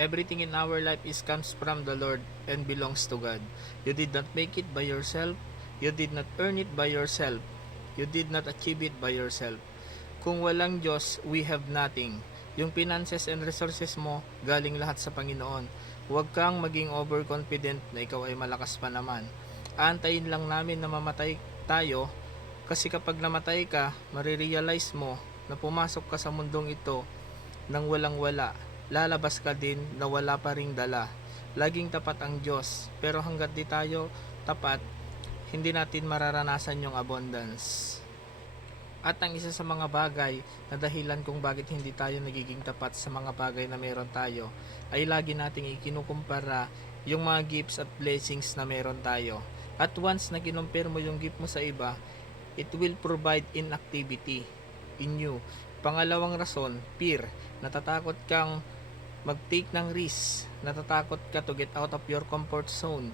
Everything in our life is comes from the Lord and belongs to God. You did not make it by yourself. You did not earn it by yourself. You did not achieve it by yourself. Kung walang Diyos, we have nothing. Yung finances and resources mo, galing lahat sa Panginoon. Huwag kang maging overconfident na ikaw ay malakas pa naman. Aantayin lang namin na mamatay tayo, kasi kapag namatay ka, marirealize mo na pumasok ka sa mundong ito nang walang wala. Lalabas ka din na wala pa ring dala. Laging tapat ang Diyos, pero hanggat di tayo tapat, hindi natin mararanasan yung abundance. At ang isa sa mga bagay na dahilan kung bakit hindi tayo nagiging tapat sa mga bagay na meron tayo, ay lagi nating ikinukumpara yung mga gifts at blessings na meron tayo. At once na kinumpare mo yung gift mo sa iba, it will provide inactivity in you. Pangalawang rason, fear. Natatakot kang mag-take ng risk. Natatakot ka to get out of your comfort zone.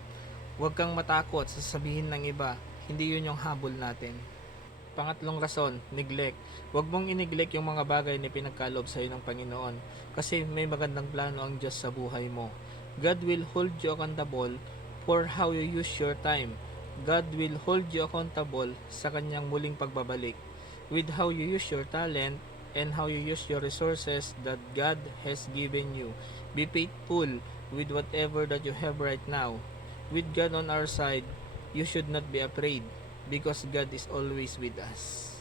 Huwag kang matakot sa sasabihin ng iba. Hindi yun yung habol natin. Pangatlong rason, neglect. Huwag mong i-neglect yung mga bagay na pinagkaloob sa iyo ng Panginoon, kasi may magandang plano ang Diyos sa buhay mo. God will hold you accountable for how you use your time. God will hold you accountable sa kanyang muling pagbabalik with how you use your talent and how you use your resources that God has given you. Be faithful with whatever that you have right now. With God on our side, you should not be afraid, because God is always with us.